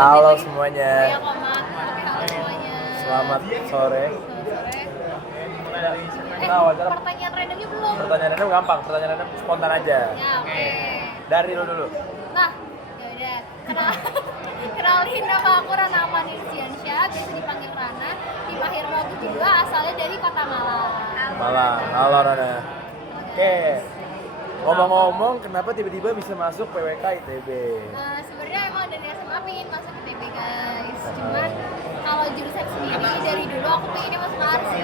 Halo semuanya. Iya kok Mat, oke halo semuanya. Selamat sore. Nah, wawancara Pertanyaan randomnya belum? pertanyaan random gampang, pertanyaan random spontan aja. Ya oke. Dari lu dulu. Nah, ya udah. Kenalin nama aku Rana Amanirziansyah, biasa dipanggil Rana. Di Mahir 22, asalnya dari Kota Malang. Malang. Halo Rana. Oke. Ngomong-ngomong, kenapa tiba-tiba bisa masuk PWK ITB? Sebenarnya emang dari SMA pengen masuk ke ITB guys. Cuman kalau jurusan sendiri dari dulu aku pengennya masuk arsi.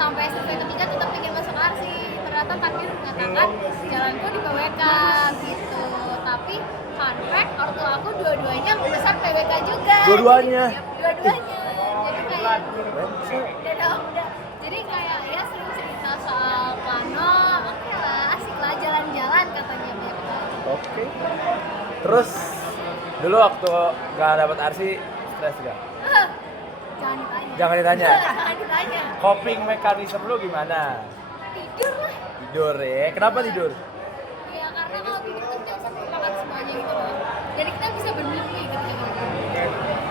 Sampai survei ketiga tetap pengen masuk arsi. Ternyata takdir mengatakan jalanku di PWK gitu. Tapi fun fact, ortu aku dua-duanya lulusan PWK juga. Dua-duanya? Dua-duanya. Jadi kayak udah. Jadi kayak ya sering cerita soal plano. Oke lah, asik lah jalan-jalan katanya mereka. Oke. Terus dulu waktu nggak dapet arsi stres gak? Jangan ditanya. Jangan ditanya. Jangan ditanya. Coping mekanisme lu gimana? Tidur lah. Tidur ya. Kenapa tidur? Ya karena kalau tidur tuh kita bisa melupakan semuanya gitu loh. Jadi kita bisa bermimpi ketika tidur.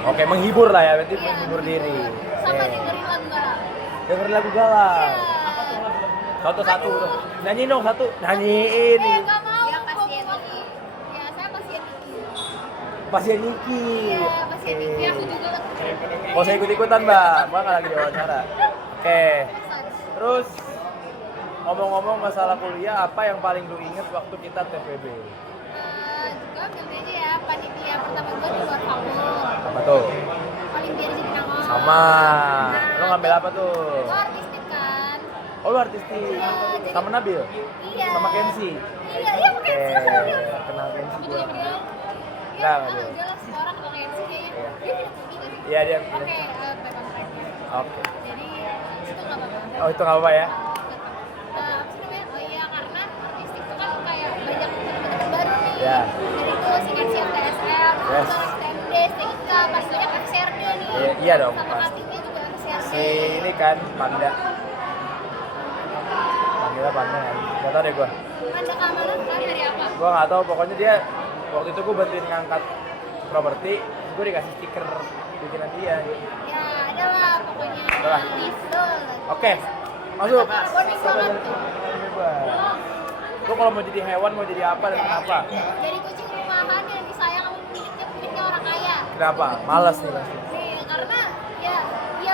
Oke, menghibur lah ya, berarti Iya, menghibur diri. Sama Oke. dengerin lagu galau. Dengerin lagu galau. Iya. Satu-satu Aduh. dong. Nyanyi dong satu. Nyanyiin. Nggak mau. Yang pasien Gua- Niki. Ya saya pasien Niki. Pasien Niki. Iya pasien Niki. Aku juga lah. Mau saya ikut-ikutan, Mbak. Mbak nggak lagi diwawancara. Oke. Terus ngomong-ngomong masalah kuliah, apa yang paling lu inget waktu kita TPB? Juga ambil aja ya panitia pertama gue di luar fakultas. Apa tuh? Olimpiade Jatinangor. Sama. Lu ngambil apa tuh? Gue artistik kan. Oh, lu artistik. Iya, jadi- Sama Nabil? Iya. Sama Kenzi? Iya pakai Oke. sih kenal dia. Kenal Kenzi Aku gua. juga kenal. Enggak, Iya, enggak. jelas semua orang kenal Kenzi kayaknya. Iya. Dia punya Kenzi nggak sih? Iya, dia. Oke, pegang tracknya. Oke. Jadi itu nggak apa-apa. Oh, itu nggak apa-apa ya? Apa sih namanya? Oh iya, karena artistik itu kan kayak banyak teman-teman baru nih. Iya. Dari itu Sikensian TSL, Yes. terus TMD, STIK, pas banyak FCRD nih. Iya dong, Sama pasti. katingnya juga FCRD. Si ini kan Panda. Panggilnya Panda kan? Gak tau deh gua. Ada keamanan kan dari apa? Gua nggak tahu, pokoknya dia waktu itu gua bantuin ngangkat properti, gua dikasih stiker bikinan dia. Ya, ada lah pokoknya. Ada lah. Betul. Oke, masuk. Bonus banget tuh. Lu kalau mau jadi hewan mau jadi apa dan kenapa? Jadi kucing rumahan yang disayang sama pemiliknya orang kaya. Kenapa? Males nih pasti. Nih, karena ya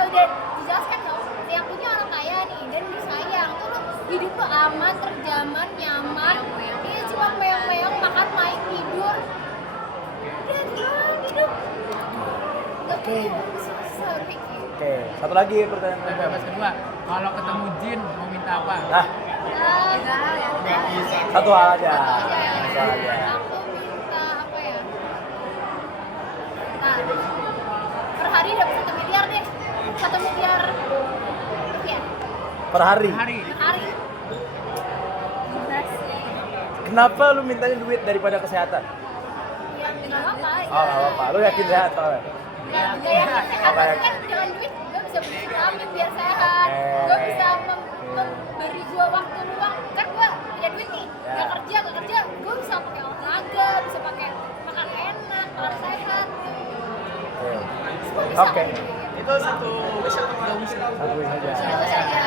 udah dijelaskan dong. Yang punya orang kaya nih dan disayang tuh lo hidup lo aman, terjamin, nyaman. Dia cuma meong-meong, makan, main, tidur. Udah gimana hidup? Gak kayak susah berpikir. Oke, satu lagi pertanyaan Bebas kedua, kalau ketemu jin mau minta apa? Nah, satu hal aja. Satu hal aja. Aku minta apa ya? Nah, per hari dapat 1 miliar deh. 1 miliar rupiah Per hari. Hari. per hari. Gila sih. Kenapa lu mintanya duit daripada kesehatan? Ya nggak apa. Oh, nggak apa-apa. Lu yakin sehat soalnya? Nggak yakin sehat. Apa ya? Tapi kan dengan duit gue bisa beli vitamin biar sehat. Gue bisa memberi gue waktu luang. Kan gue punya duit nih. Ya. Gak kerja. Gue bisa pakai olahraga, bisa pakai makan enak, makan sehat. Semua bisa. Oke. Itu satu wish atau tiga wish? Satu wish aja. Itu saja.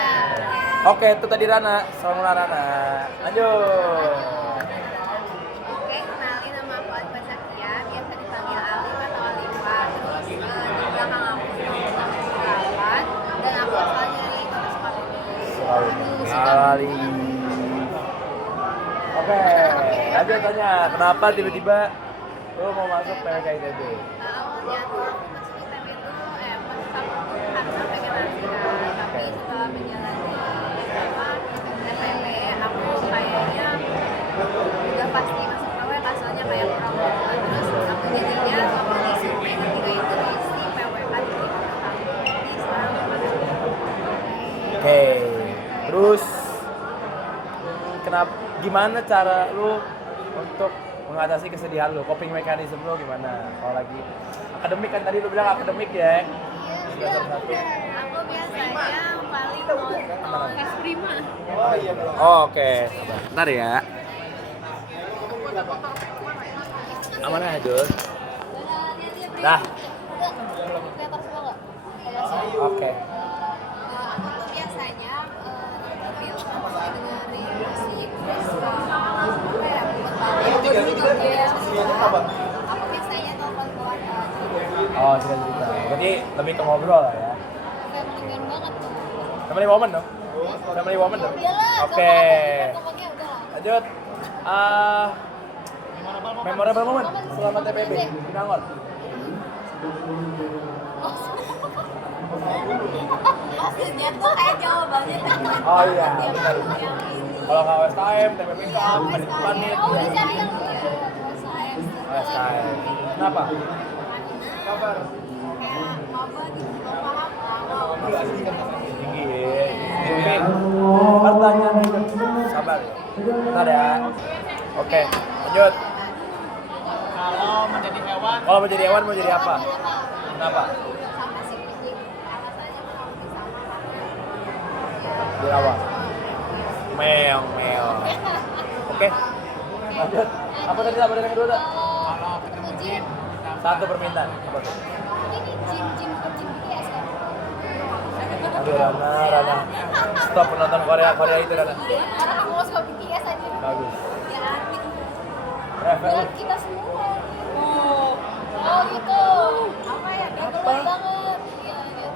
Oke, itu tadi Rana. Salam Rana. Lanjut. Oke, kenalin nama aku Alfa Zakia, biasa dipanggil Alif atau Alifa. Terus di belakang aku nama 8 dan aku asalnya dari Kota Sukabumi. Kali. Oke, lanjut tanya. Kenapa tiba-tiba lu mau masuk PWK ITB? Awalnya tuh aku masuk ITB itu masuk aku karena pengen arsitek, tapi setelah menjalani TPB aku kayaknya udah pasti masuk PWK soalnya kayak kurang motivasi. Terus aku jadinya waktu di survei ketiga itu diisi PWK di pertama. Jadi sekarang aku masuk. Oke. Terus kenapa gimana cara lu untuk mengatasi kesedihan lu? Coping mechanism lu gimana? Kalau lagi akademik kan tadi lu bilang akademik ya. Semester 1. Aku biasanya paling nonton Tes prima. Oh, oke. Bentar ya. Aman aja, Jul. Dah. Kelihatan semua nggak? Oke. Aku tuh biasanya nonton film dengerin musik terus apa ya aku biasanya nonton keluarga. Oh, cerita. Berarti lebih ke ngobrol lah ya. Family man banget tuh. Family woman dong. Family woman dong. Udahlah, Oke. ngomongnya udah lah. Lanjut. Memorable moment selama TPB di Nangor. Maksudnya tuh kayak jawabannya Oh iya, yang benar. yang ini. Kalau nggak USKM, TPB kan, panit. Oh, udah cari yang lucu. USKM. Kenapa? Kabar. Kayak maba gitu, nggak paham lah. Tinggi. Oke. Pertanyaan sabar. Bentar ya. Oke, lanjut. Kalau menjadi hewan, Kalau mau jadi hewan mau jadi apa? Kenapa? Sama sih, alasannya tuh aku sama karena Jadi apa? Meong, meong. Oke. Lanjut. Apa tadi yang kedua? Tak? kalau ketemu jin, minta apa? Satu permintaan. Apa tuh? Ini jin BTS kan? Aduh, Rana. Stop penonton Korea itu, Rana. Karena aku mau suka BTS aja. Bagus. ya antik. Revel. Buat kita semua. Oh gitu. Apa ya? Apa? Banget. Iya, iya.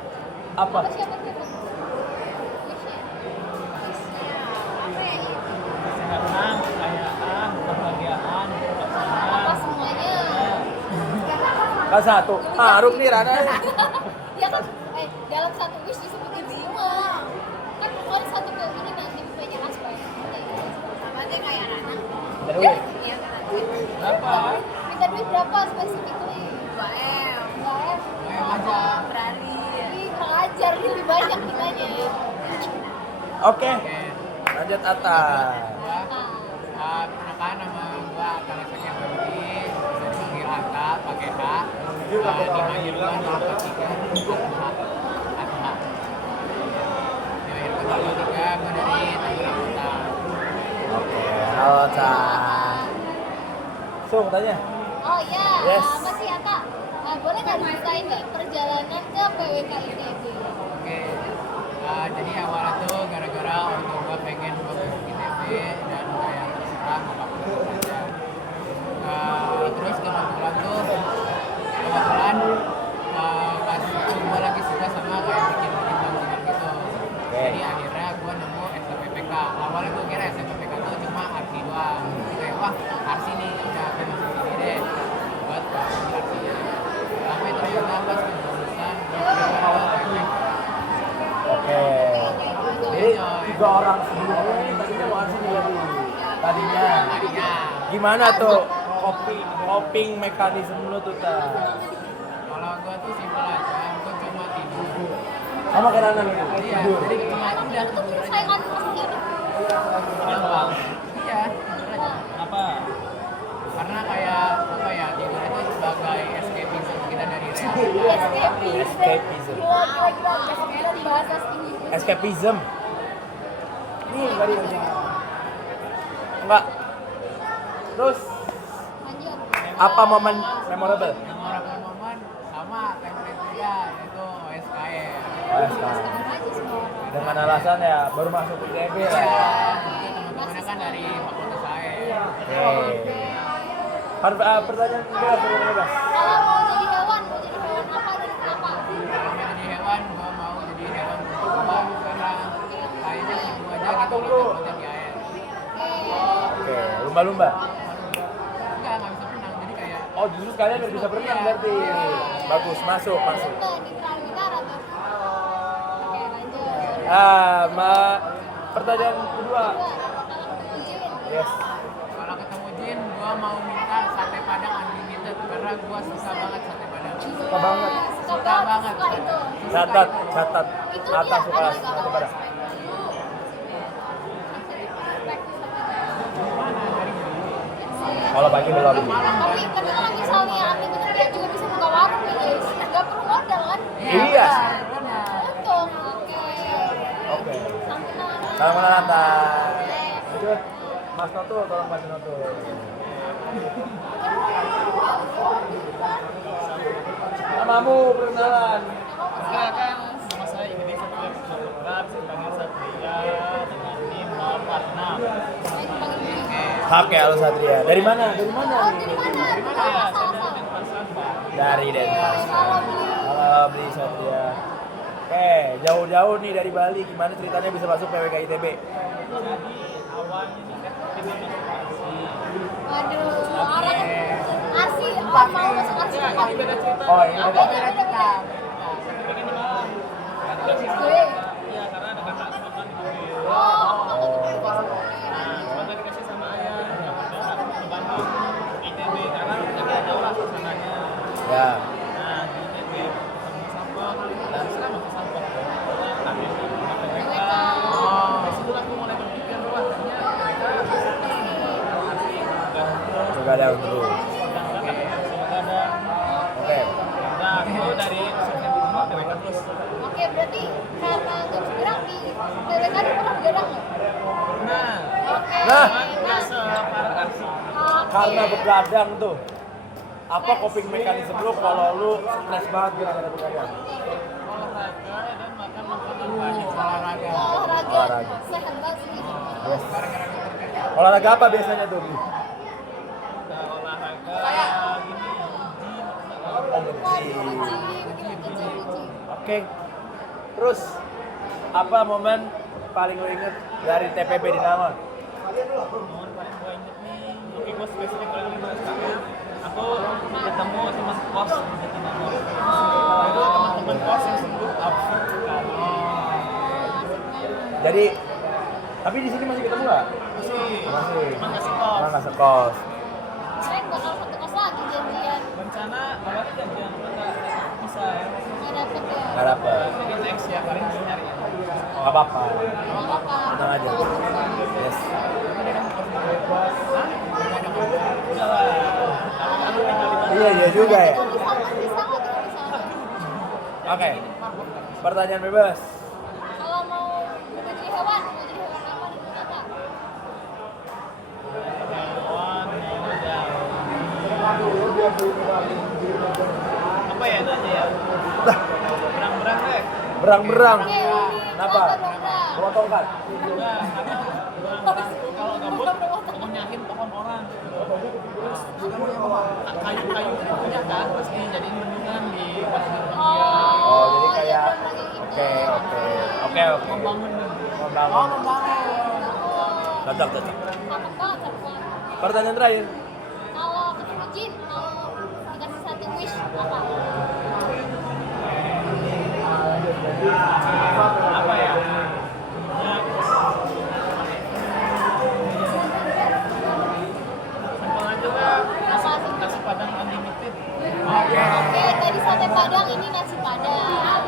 Apa? Apa siapa tuh? Wish-nya. Apa ya? Kesehatan, kekayaan, kebahagiaan, Apa semuanya? Kan satu. Aruk nih, Rana. Ya kan, dalam satu wish disebutin semua. Kan kalau satu ke ini nanti banyak aspek. Sama deh kayak Rana. Bentar dulu. Iya kan? berapa? Minta duit berapa specifically? 2M. 2M. Yang aja. Berani. Ih, mengajar nih lebih banyak kitanya. Oke. Oke. Lanjut atas. Gua penekan nama gua Atta Lexek yang Berdi, bisa dipanggil Atta pakai H. Di Mahir gua 243 Atta. Di Mahir gua 243, gua dari Tangerang Kota. Oke. Halo, Cak. So, tanya. Oh iya, Yes. masih Ata. Boleh nggak diceritain nih perjalanan ke PWK ITB? Oke. Jadi awalnya tuh gara-gara orang tua gua pengen gua masuk ITB dan kayak terserah mau kapan aja. Terus kebetulan pas gua lagi suka sama kayak bikin bangunan gitu. Jadi akhirnya gua nemu STPPK. Awalnya gua kira STPPK tuh cuma arti doang. Jadi kayak wah arsi nih udah aku masuk sini deh. Buat artinya. Tapi ternyata pas kelulusan gua PPK. Oke. Jadi 3 orang sebelumnya ini tadinya mau sini lagi. Tadinya. Gimana tuh coping mekanisme lu tuh, Ta? Kalau gua tuh simpel aja, gua cuma tidur. Sama kayak Rana lu. Iya, Tidur. jadi cuma udah Itu menyelesaikan masalah hidup. Kenapa? Iya, tidur aja. Apa? Karena kayak apa ya, tidur itu sebagai escapism kita dari realita. Escapism. Gila, dan bahasa Inggris. Escapism. Nih, tadi aja. Enggak. Terus Lanjut. apa momen memorable? Memorable momen sama template juga, yaitu OSKM. Sekarang aja semua orang. Dengan alasan ya baru masuk ITB Iya, ya. itu teman-temannya kan dari fakultas saya. Oke. Pertanyaan bebas, pertanyaan bebas. Kalau mau jadi hewan apa dan kenapa? Kalau mau jadi hewan, gua mau jadi hewan berkembang karena kayaknya seru aja gitu loncat-loncat di air. Oke, lumba-lumba. Enggak bisa berenang, jadi kayak Oh, justru sekalian biar bisa berenang berarti. Bagus, masuk. Lumba di Terlalu Utara tuh. Oke, lanjut. Pertanyaan kedua. Kalau ketemu Jin, Yes. kalau ketemu Jin, gua mau minta sate padang unlimited karena gua suka banget sate padang. Suka banget. Suka banget. Suka itu. Catat. Itu Atas dia suka ada sate padang. Kalau pagi belum. Tapi kalau misalnya unlimited dia juga bisa buka warung nih guys. Gak perlu modal kan? Iya. Untung. Oke. Oke. Sampai tangan. Salam kenal atas. Lanjut. Mas Noto, tolong bantu Noto. Namamu perkenalan. Perkenalkan, nama saya Ingrid Satria Pusat, dipanggil Satria dengan NIM 86. Oke, halo Satria. Dari mana? Dari mana? Oh, dari mana? Saya Asal-asal. dari Denpasar, Pak. Dari Denpasar. Kalau beli. Halo, beli Satria. Oke, jauh-jauh nih dari Bali. Gimana ceritanya bisa masuk PWK ITB? Jadi awalnya ini kan kita masuk arsi. Waduh, orang Arsi, oh mau masuk Arsi Ya, apa? ini beda cerita. Oh, ini Oke, beda. beda. Saya pengen di Malang. Kan dikasih Gue. Iya, karena ada kakak makan di mobil. Oh, aku tuh Maka dikasih sama ayah. Ya udah, aku ke Bandung, ITB, karena kita tahu lah suasananya. Ya. Nah, di ITB ketemu Sampok, dan selama ke Sampok, tapi mereka, dari situ aku mulai berpikir, wah ternyata mereka Begadang terus. begadang. Oke. Nah, aku dari SMA PWK terus. Oke, berarti karena jam sekarang di PWK ada pernah begadang nggak? Nah, Oke. Nah. nggak separah arsi. Oke. Karena begadang tuh. Apa coping mekanisme lu kalau lu stres banget gara-gara begadang? Olahraga dan makan makanan banyak. Olahraga. Olahraga. Olahraga. Sehat banget sih. Yes. Olahraga apa biasanya tuh? Bi? Nah, olahraga gini, Oh, nge-gym. Uji. Oke. Terus apa momen paling lu inget dari TPB di Nama? momen paling gue inget nih. Oke, gue spesifik lagi karena aku ketemu teman kos di Jatinangor. Nah, itu teman-teman kos yang sungguh absurd sekali. Jadi tapi di sini masih ketemu nggak? Masih, Masih. emang nggak sekos. Emang nggak sekos. Saya bakal satu kos lagi janjian. Rencana awalnya janjian, cuma nggak bisa. Nggak dapet ya. Nggak dapet. Jadi next ya, paling nyari. Nggak apa-apa. Nggak apa-apa. Tenang aja. Yes. Udah lah, aku tinggal di mana? Iya juga ya. Bisa nggak tuh? Bisa. Oke. Pertanyaan bebas. Kalau mau jadi hewan, mau jadi hewan apa di kota? Hewan, apa ya nanya ya? Lah, Berang-berang deh. berang-berang. Oke, Kenapa? domba. Bawa tongkat. Enggak, karena berang-berang itu kalau gabut ngonyakin pohon orang. Terus kayu-kayu punya kan, terus dijadiin bendungan di pasir dia. Oh, jadi kayak Iya, oke. Membangun bendungan. Membangun. Cocok. Cakep banget, cakep banget. Pertanyaan terakhir. Kalau ketemu jin, mau dikasih satu wish apa? Apa ya? Simpel aja lah, nasi padang unlimited. Oke, tadi sate padang, ini nasi padang.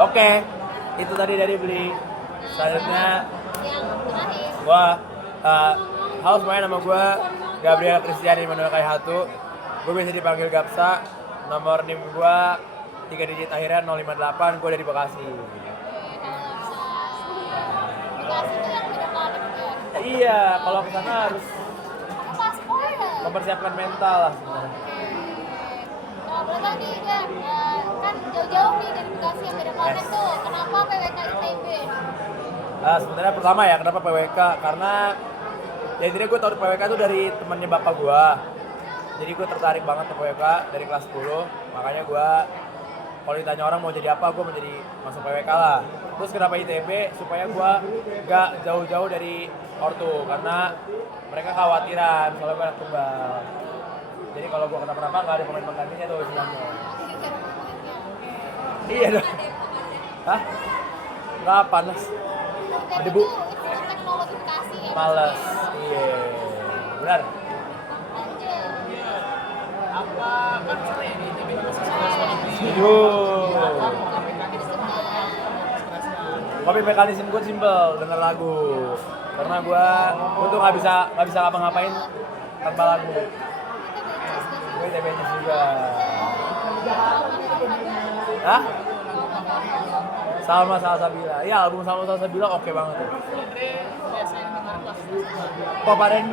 Oke. Itu tadi dari beli. Selanjutnya Yang terakhir. gua halo semuanya, nama gua Gabriel Christian Immanuel Kaihatu. Gua biasa dipanggil Gapsa. Nomor NIM gua 3 digit akhirnya 058. Gua dari Bekasi. Kalau Bekasi itu yang beda planet ya. Iya, kalau ke sana harus Aku paspor ya. mempersiapkan mental lah sebenarnya. Nah, berarti nih, Gap, kan jauh-jauh nih dari Bekasi yang beda planet tuh. Kenapa PWK ITB? Sebenarnya pertama ya, kenapa PWK? Karena ya intinya gue tau PWK itu dari temannya bapak gue. Jadi gue tertarik banget ke PWK dari kelas 10. Makanya gue kalau ditanya orang mau jadi apa, gue mau jadi masuk PWK lah. Terus kenapa ITB? Supaya gue gak jauh-jauh dari ortu, karena mereka khawatiran soalnya gue anak tunggal. Jadi kalau gue kenapa-napa gak ada pemain penggantinya tuh istilahnya. Iya dong. Hah? Nggak panas. ITB Debu. itu teknologi Bekasi ya. Males. Iya. Benar. Lanjut. Apa kan seru ya di ITB masih sekolah nih. Setuju. Maksudnya, Kopi mekanisme gue simple, denger lagu. Karena gue tuh nggak bisa ngapa-ngapain tanpa lagu. Gue TBC juga. Hah? Salma Salsabila. Iya, album Salma Salsabila oke banget tuh. Andre biasanya dengar kelas. Pop R&B.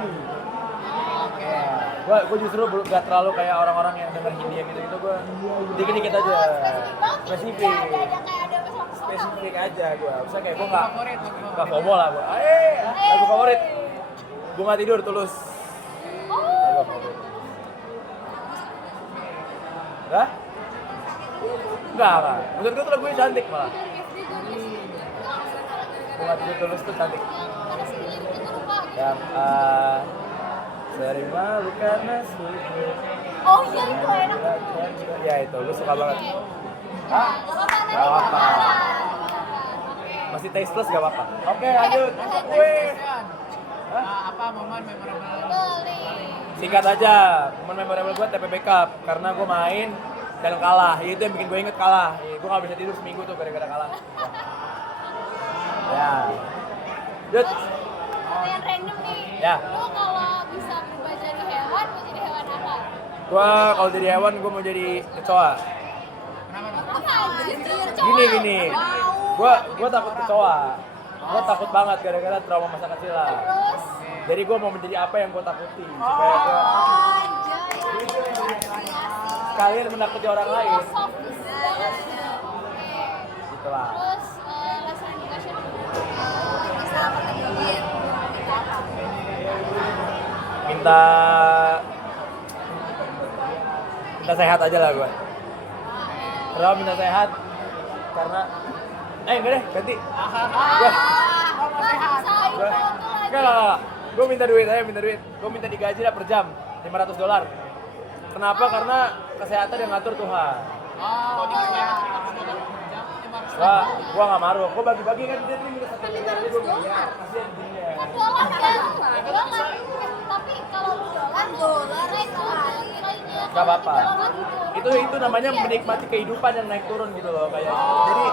Oke. Gue justru gak terlalu kayak orang-orang yang denger Hindia gitu-gitu, gue dikit-dikit aja. Spesifik. Spesifik aja gue. Misalnya kayak gue gak FOMO lah gue. Lagu favorit. Bunga Tidur, Tulus. Lagu favorit. Hah? Enggak. Menurut gue tuh lagunya cantik malah. Bunga Tidur, Tulus tuh cantik. Yang sering malu karena sulit. Oh iya itu enak. Ya itu, gue suka banget. Gak apa-apa. Masih tasteless gak apa-apa. Oke, lanjut. Gue. Apa momen memorable? Singkat aja, momen memorable gue TPP Cup karena gue main dan kalah. Itu yang bikin gue inget kalah. Gue gak bisa tidur seminggu tuh gara-gara kalah. Ya. Lanjut. Pertanyaan random nih. Ya. Lu kalau bisa berubah jadi hewan, mau jadi hewan apa? Gue kalau jadi hewan gue mau jadi kecoa. Apa? Gini. Gue takut kecoa. Gue takut banget gara-gara trauma masa kecil lah. Terus? Jadi gue mau menjadi apa yang gue takuti supaya gue kalian menakuti orang lain. Filosofis banget. Oke. Gitu lah. Terus lesson education. Bisa apa tadi? Minta apa? Minta sehat aja lah gue. Kenapa minta sehat? Karena enggak deh, ganti. Enggak. Gue minta duit. Gue minta digaji lah per jam, $500. Kenapa? Karena kesehatan yang ngatur Tuhan. Gua nggak marah. Gua bagi-bagi kan dia minta $1 miliar, gua miliar. Kasihan dia. Kan dolar kan? Dolar. Tapi kalau lu dolar naik turun nilainya. Gak apa-apa. Itu namanya menikmati kehidupan yang naik turun gitu loh kayak. Jadi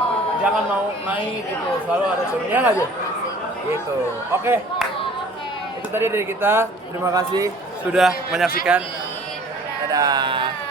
jangan mau naik gitu, selalu ada turunnya aja. Gitu. Oke. Itu tadi dari kita. Terima kasih sudah menyaksikan. Dadah.